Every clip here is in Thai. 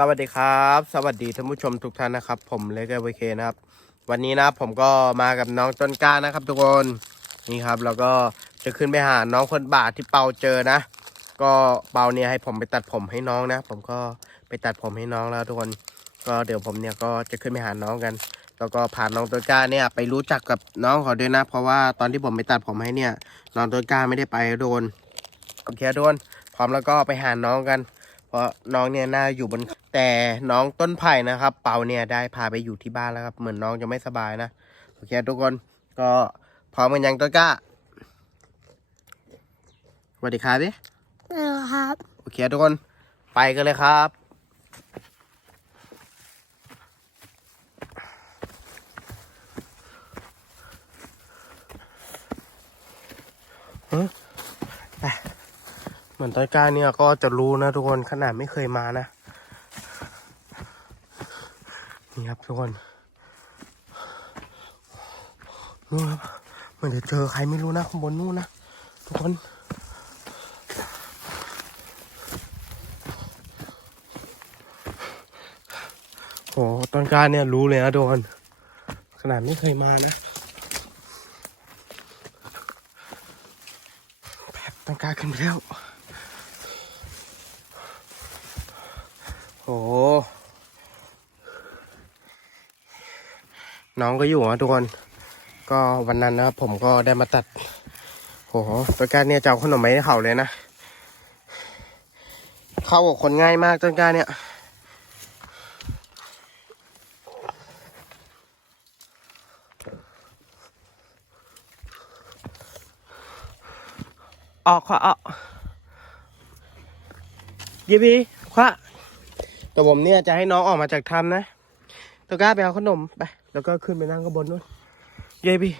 สวัสดีครับ สวัสดีท่านผู้ชมทุกท่านนะครับ ผมเล็กเวเคนะครับ วันนี้นะผมก็มากับน้องต้นกล้านะครับ ทุกคนนี่ครับแล้วก็จะขึ้นไปหาน้องคนบาทที่เปาเจอนะ ก็เปาเนี่ยให้ผมไปตัดผมให้น้องนะ ผมก็ไปตัดผมให้น้องแล้วทุกคนก็เดี๋ยวผมเนี่ยก็จะขึ้นไปหาน้องกัน แล้วก็พาน้องต้นกล้าเนี่ยไปรู้จักกับน้องเขาด้วยนะ เพราะว่าตอนที่ผมไปตัดผมให้เนี่ยน้องต้นกล้าไม่ได้ไปโดนโอเคโดนพร้อมแล้วก็ไปหาน้องกัน เพราะน้องเนี่ยน่าอยู่บน แต่น้องต้นไผ่นะครับ เปาเนี่ยได้พาไปอยู่ที่บ้านแล้วครับ เหมือนน้องจะไม่สบายนะโอเคทุกคนก็พร้อมกันยังต้นกล้าสวัสดีครับดิเออครับโอเคทุกคนไปกันเลยครับฮะไปเหมือนต้นกล้าเนี่ยก็จะรู้นะทุกคนขนาดไม่เคยมานะ นี่ครับทุกคนนู่นครับเมือนจะเจอใครไม่รู้นะข้างบนนู่นนะทุกคนโหต้นกล้าเนี่ยรู้เลยนะทุกคนขนาดไม่เคยมานะแบบต้นกล้าขึ้นไปแล้วโห น้องก็อยู่นะทุกคน ก็วันนั้นนะผมก็ได้มาตัดโหต้นกล้าเนี่ยจะเอาขนมไปให้เขาเลยนะเข้ากับคนง่ายมากต้นกล้าเนี่ยออกขวาออกยีบีขวาแต่ผมเนี่ยจะให้น้องออกมาจากถ้ำนะตัวก้าไปเอาขนมไป แล้วก็ขึ้นไปนั่งข้างบนนู้นเยบี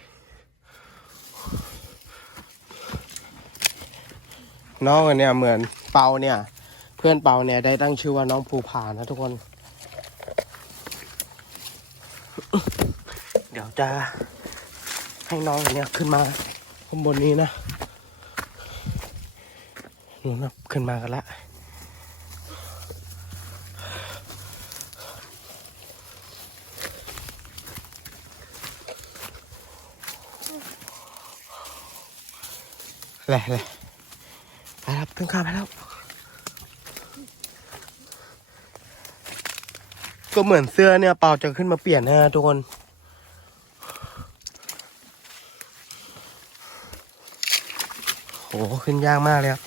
น้องอันเนี่ยเหมือนเปาเนี่ย เพื่อนเปาเนี่ยได้ตั้งชื่อว่าน้องภูผานะทุกคน เดี๋ยวจะให้น้องอันเนี่ยขึ้นมาข้างบนนี้นะนู่นนะขึ้นมากันละ แหละแหละไปครับขึ้นข้ามไปแล้ว ก็เหมือนเสื้อเนี่ยเปาจะขึ้นมาเปลี่ยนนะทุกคนโหขึ้นยากมากเลยครับ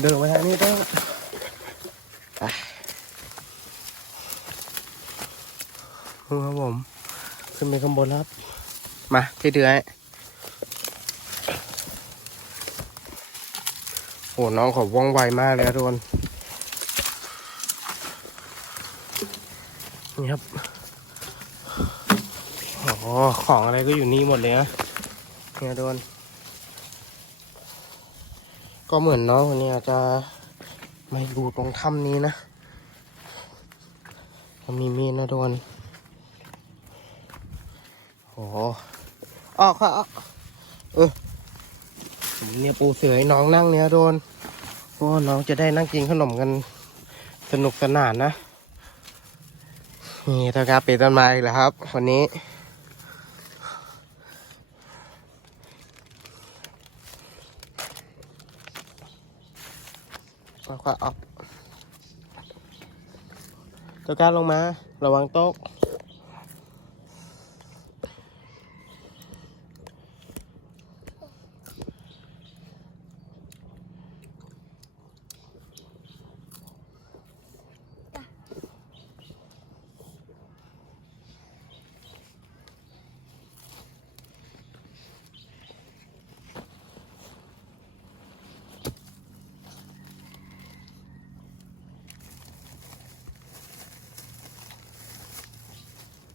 เดินไปทางนี้ต้องไปครับผม ขึ้นไปข้างบนแล้วครับ มาพี่เดือยโอ้น้องเขาว่องไวมากเลยครับทุกคนนี่ครับโอ้ของอะไรก็อยู่นี่หมดเลยนะเนี่ยโดน ก็เหมือนน้องคนนี้อาจจะไม่ดูตรงถ้ำนี้นะก็มีมีดนะโดน โอ้ออกค่ะเออเนี่ยปูเสือให้น้องนั่งเนี่ยโดนเพราะน้องจะได้นั่งกินขนมกันสนุกสนานนะ นี่ตะกร้าปีต้นไม้อีกแล้วครับ วันนี้ ค่อยๆออกตัวการลงมา ระวังโต๊ะ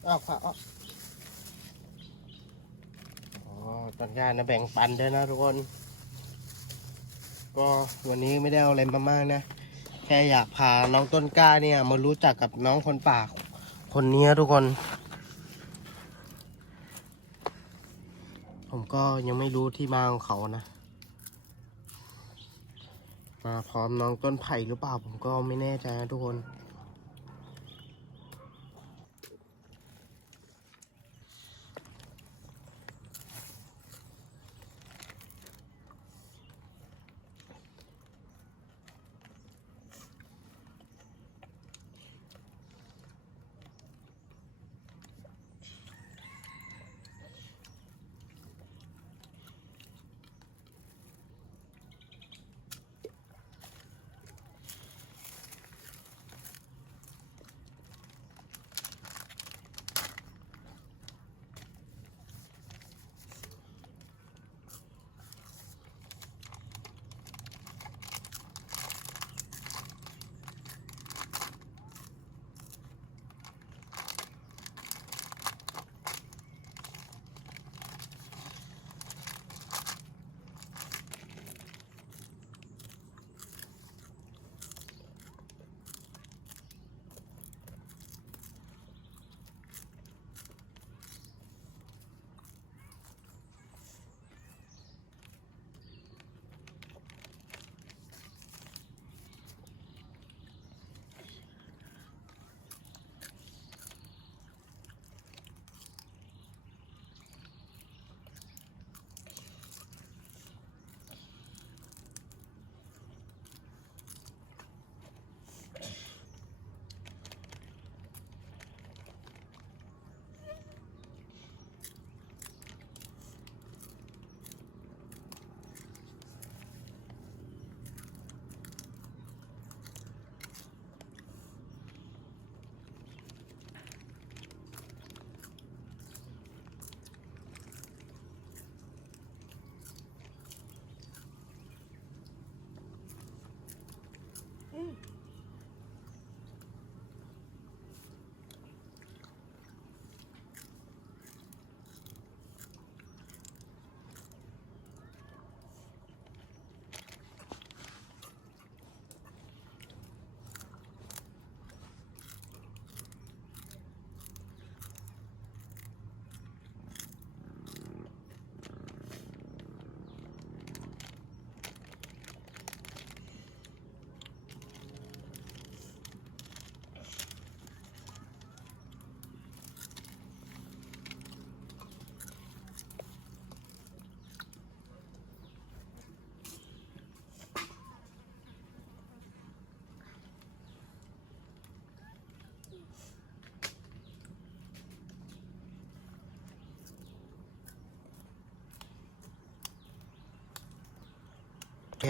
ออกค่ะออกอ๋อต้นการนะแบ่งปันด้วยนะทุกคน ก็วันนี้ไม่ได้เอาอะไรมามากนะ แค่อยากพาน้องต้นกล้าเนี่ย มารู้จักกับน้องคนป่าคนนี้ทุกคน ผมก็ยังไม่รู้ที่มาของเขานะ มาพร้อมน้องต้นไผ่หรือเปล่าผมก็ไม่แน่ใจนะทุกคน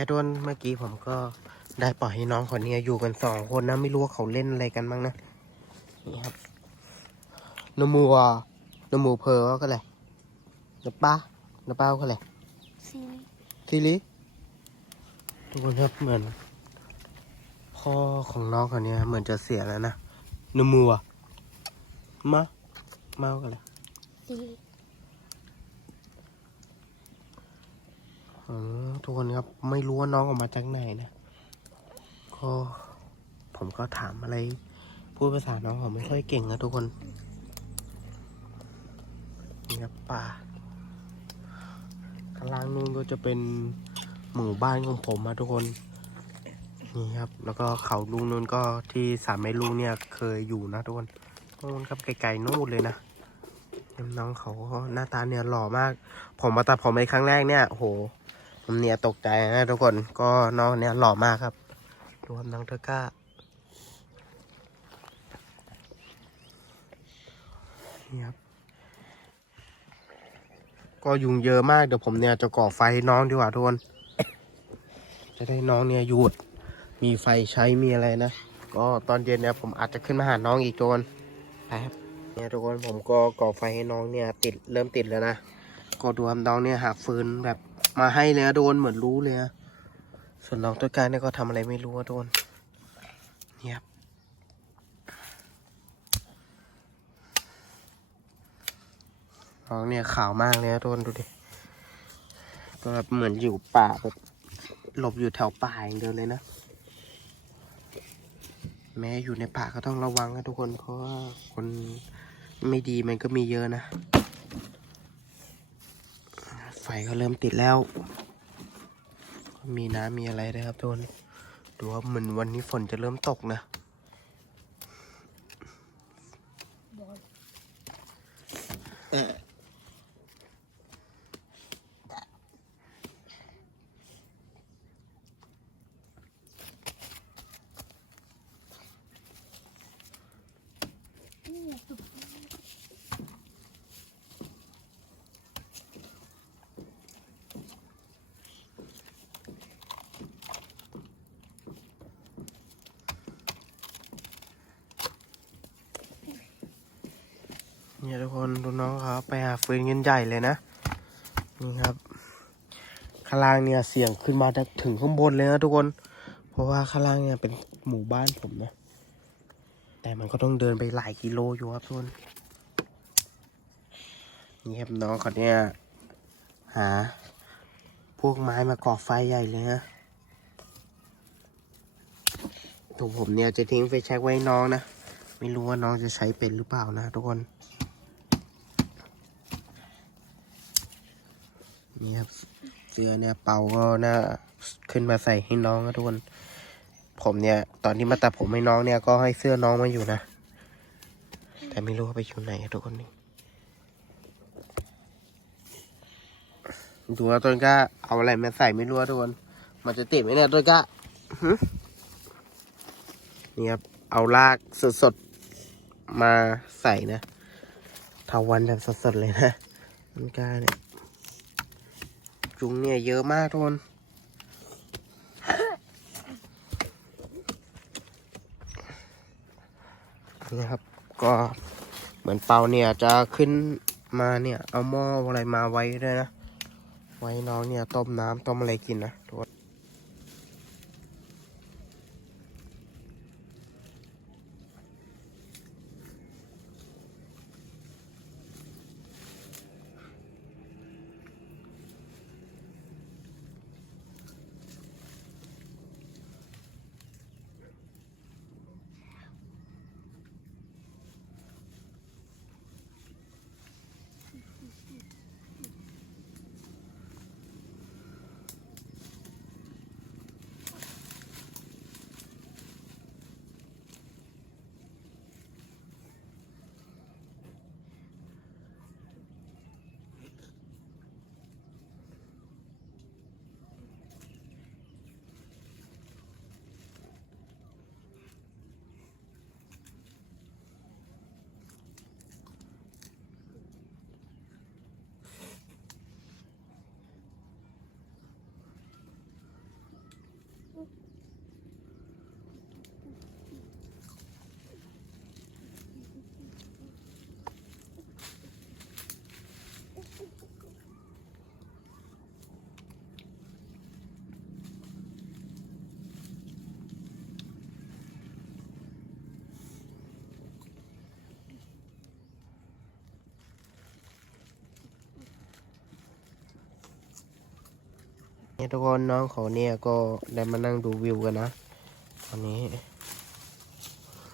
โดนเมื่อกี้ผมก็ได้ปล่อยให้น้องคนนี้อยู่กันสองคนนะ ไม่รู้ว่าเขาเล่นอะไรกันบ้างนะ นี่ครับนมัวนมูเพอก็เลยนป้านป้าก็เลยซีซีรีทุกคนครับเหมือน พ่อของน้องคนนี้เหมือนจะเสียแล้วนะนมัวมาเมากันเลยซี เออ ทุกคนครับไม่รู้ว่าน้องออกมาจากไหนนะก็ผมก็ถามอะไรพูดภาษาน้องผมไม่ค่อยเก่งนะทุกคนนี่ครับป่าข้างล่างนู้นก็จะเป็นหมู่บ้านของผมนะทุกคนนี่ครับ แล้วก็เขาลุงนู้นก็ที่สามไม้ลุงเนี่ยเคยอยู่นะทุกคนนู้นครับไกลๆนู่นเลยนะน้องเขาก็หน้าตาเนี่ยหล่อมาก ผมมาตัดผมในครั้งแรกเนี่ยโห ผมเนี่ยตกใจนะทุกคนก็น้องเนี่ยหล่อมากครับ รวมน้องเทอก้านี่ครับก็ยุงเยอะมากเดี๋ยวผมเนี่ยจะก่อไฟน้องดีกว่าทุกคนจะได้น้องเนี่ยหยุดมีไฟใช้มีอะไรนะ ก็ตอนเย็นเนี่ยผมอาจจะขึ้นมาหาน้องอีกทุกคนไปครับเนี่ยทุกคนผมก็ก่อไฟให้น้องเนี่ยติดเริ่มติดแล้วนะก็ดูครับน้องเนี่ยหาฟืนแบบ มาให้เลยนะโดนเหมือนรู้เลยนะส่วนน้องตัวกางเนี่ยก็ทำอะไรไม่รู้อะโดนเนี่ยครับน้องเนี่ยขาวมากเลยนะโดนดูดิก็แบบเหมือนอยู่ป่าแบบหลบอยู่แถวป่าอย่างเดียวเลยนะ แม้อยู่ในป่าก็ต้องระวังนะทุกคนเพราะว่าคนไม่ดีมันก็มีเยอะนะ ฟก็เริ่มติดแล้ว มีน้ำมีอะไรนะครับทุกคนดูว่าเหมือนวันนี้ฝนจะเริ่มตกนะเนี่ยทุกคนดูน้องเขาไปหาฟืนเงินใหญ่เลยนะนี่ครับข้างล่างเนี่ยเสียงขึ้นมาถึงข้างบนเลยนะทุกคน เพราะว่าข้างล่างเนี่ยเป็นหมู่บ้านผมนะ แต่มันก็ต้องเดินไปหลายกิโลอยู่ครับทุกคนนี่ครับน้องเขาเนี่ยหา พวกไม้มาก่อไฟใหญ่เลยนะถูกผมเนี่ยจะทิ้งไฟแช็กไว้น้องนะ ไม่รู้ว่าน้องจะใช้เป็นหรือเปล่านะทุกคน นี่ครับ เสื้อเนี่ยเป่าก็น่าขึ้นมาใส่ให้น้องนะทุกคน ผมเนี่ย ตอนที่มาตัดผมให้น้องเนี่ยก็ให้เสื้อน้องมาอยู่นะ แต่ไม่รู้ว่าไปอยู่ไหนทุกคนนี่ดูว่าต้นก้าเอาอะไรมาใส่ไม่รู้ทุกคน มันจะติดไหมเนี่ยต้นก้านี่ครับ เอาลากสดๆ มาใส่นะทาวันแบบสดๆเลยนะต้นก้าเนี่ย จุงเนี่ยเยอะมากทุกคนนี่ครับก็เหมือนเปาเนี่ยจะขึ้นมาเนี่ย เอาหม้ออะไรมาไว้ด้วยนะ ไว้น้องเนี่ยต้มน้ำต้มอะไรกินนะทุกคน ทุกคนน้องเขาเนี่ยก็ได้มานั่งดูวิวกันนะตอนนี้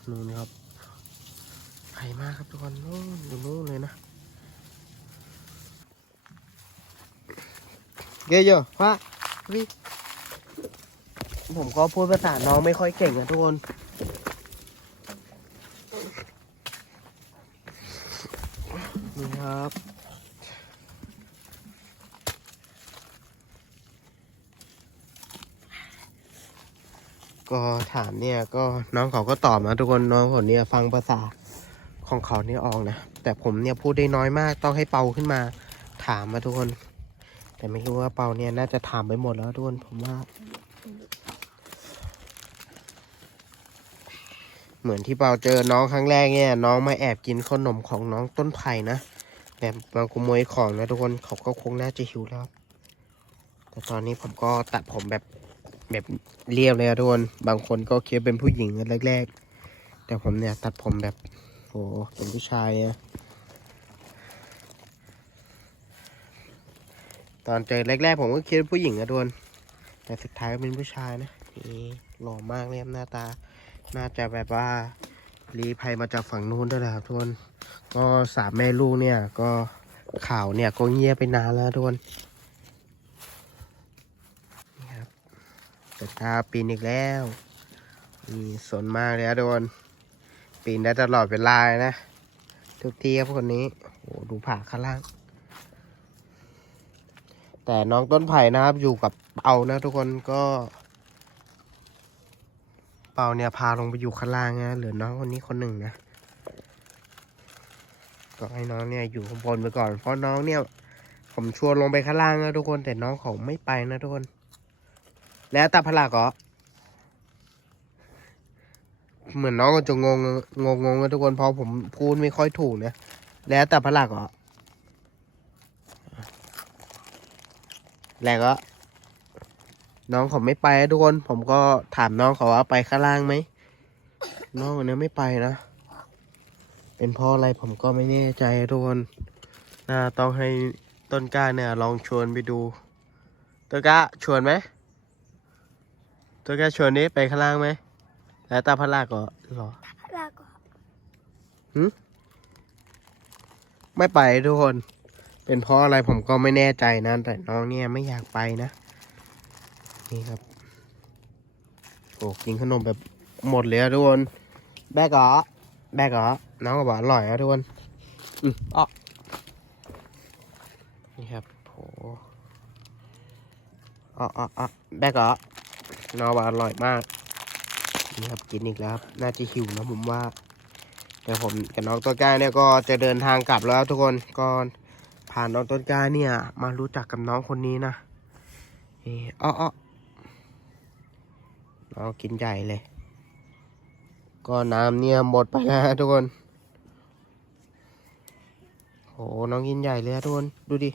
นู่นครับไกลมากครับทุกคนนู่นอยู่นู่นเลยนะเกยโยพระวิผมก็พูดภาษาน้องไม่ค่อยเก่งนะทุกคนครับ ก็ถามเนี่ยก็น้องเขาก็ตอบนะทุกคนน้องผมเนี่ยฟังภาษาของเขาเนี่ยออกนะ แต่ผมเนี่ยพูดได้น้อยมากต้องให้เปาขึ้นมาถามมาทุกคน แต่ไม่รู้ว่าเปาเนี่ยน่าจะถามไปหมดแล้วทุกคนผมว่า เหมือนที่เปาเจอน้องครั้งแรกเนี่ย น้องมาแอบกินขนมของน้องต้นไผ่นะแบบมาขโมยของนะทุกคนเขาก็คงน่าจะหิวแล้ว แต่ตอนนี้ผมก็ตัดผมแบบ แบบเรียบเลยอะทุกคน บางคนก็คิดเป็นผู้หญิงกันแรกๆ แต่ผมเนี่ยตัดผมแบบโหเป็นผู้ชายอะตอนเจอแรกๆผมก็คิดว่าผู้หญิงอะทุกคน แต่สุดท้ายก็เป็นผู้ชายนะนี่หล่อมากเลยครับหน้าตา น่าจะแบบว่ารีภัยมาจากฝั่งนู้นด้วยแหละครับทุกคน ก็สามแม่ลูกเนี่ยก็ข่าวเนี่ยก็เงียบไปนานแล้วทุกคน นี่ครับ แต่ จะท้าปีนอีกแล้วนี่สนมากเลยอะโดนปีนได้ตลอดเวลายนะ ทุกทีครับคนนี้โอ้ดูผ่าข้างล่าง แต่น้องต้นไผ่นะครับอยู่กับเปานะทุกคนก็ เปาเนี่ยพาลงไปอยู่ข้างล่างนะเหลือน้องคนนี้คนหนึ่งนะก็ให้น้องเนี่ยอยู่ข้างบนไปก่อนเพราะน้องเนี่ย ผมชวนลงไปข้างล่างนะทุกคนแต่น้องเขาไม่ไปนะทุกคน แล้วตาพลากเหรอเหมือนน้องก็จะงงงงงนทุกคนเพราะผมพูดไม่ค่อยถูกนะแล้วแต่พลากเหรอแล้วก็ น้องเขาไม่ไปทุกคน ผมก็ถามน้องเขาว่าไปข้างล่างไหมน้องคนนี้ไม่ไปนะเป็นเพราะอะไรผมก็ไม่แน่ใจทุกคนน่าต้องให้ต้นกล้าเนี่ย ลองชวนไปดูต้นกล้าชวนไหม ต้นกล้าชวนนี้ไปข้างล่างไหมแล้วตาพลากก็หรอลาก่อนไม่ไปทุกคน เป็นเพราะอะไรผมก็ไม่แน่ใจนะ แต่น้องเนี่ยไม่อยากไปนะ นี่ครับ โอ้กินขนมแบบหมดเลยอะทุกคน แบกเหรอแบกเหรอน้องก็บอกอร่อยอะทุกคน อืมอ๋อนี่ครับโหอ๋ออ๋ออ๋อแบกเหรอ น้องบอกอร่อยมากนี่ครับกินอีกแล้วครับน่าจะหิวนะผมว่า เดี๋ยวผมกับน้องต้นกล้าเนี่ยก็จะเดินทางกลับแล้วทุกคนก็ผ่านน้องต้นกล้าเนี่ย มารู้จักกับน้องคนนี้นะนี่อ้ออ้อน้องกินใหญ่เลย ก็น้ำเนี่ยหมดไปแล้วทุกคนโหน้องกินใหญ่เลยทุกคนดูดิ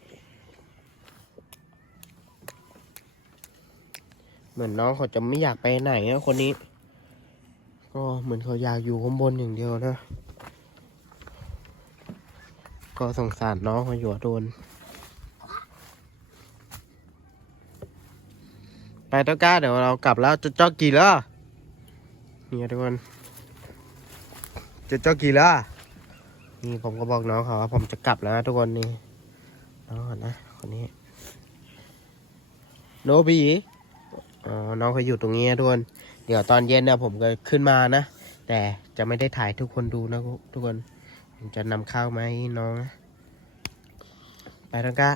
เหมือนน้องเขาจะไม่อยากไปไหนนะคนนี้ ก็เหมือนเขาอยากอยู่ข้างบนอย่างเดียวนะ ก็สงสารน้องเขาอยู่โดน ไปต้นกล้าเดี๋ยวเรากลับแล้วจะจอกกี่แล้วนี่ทุกคนจะจอกกี่แล้วนี่ผมก็บอกน้องเขาว่าผมจะกลับแล้วนะทุกคนนี่น้องนนะคนนี้โนบี อ๋อ น้องเขาอยู่ตรงนี้ทุกคน เดี๋ยวตอนเย็นนี่ยผมก็ขึ้นมานะ แต่จะไม่ได้ถ่ายทุกคนดูนะทุกคน จะนำข้าวมาให้น้องนะไปทังกะ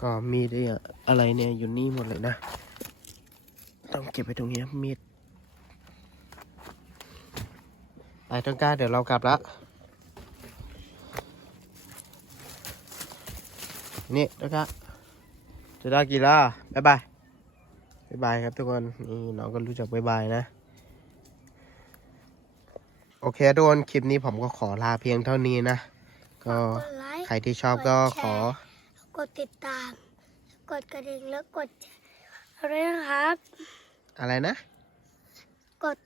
ก็มีดเนี่ยอะไรเนี่ยอยู่นี่หมดเลยนะ ต้องเก็บไปตรงนี้มีดไปทังกะเดี๋ยวเรากลับละนี่ทังกะจะได้กี่ละบ๊ายบายบ๊ายบายครับทุกคนนี่น้องก็รู้จักบ๊ายบายนะ โอเคทุกคนคลิปนี้ผมก็ขอลาเพียงเท่านี้นะ ก็กดไลค์ใครที่ชอบก็ขอ กดติดตาม กดกระดิ่งแล้วกดแชร์ด้วยนะครับ อะไรนะ กด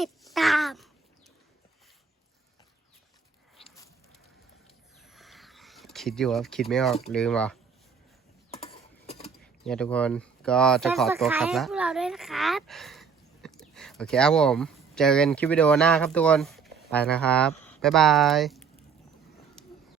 ติดตาม คิดอยู่ครับ คิดไม่ออกลืมเหรอ เนี่ยทุกคนก็จะขอตัวกลับให้ละพวกเราด้วยนะครับ โอเคครับผม เจอกันคลิปวิดีโอหน้าครับทุกคน ไปนะครับ บ๊ายบาย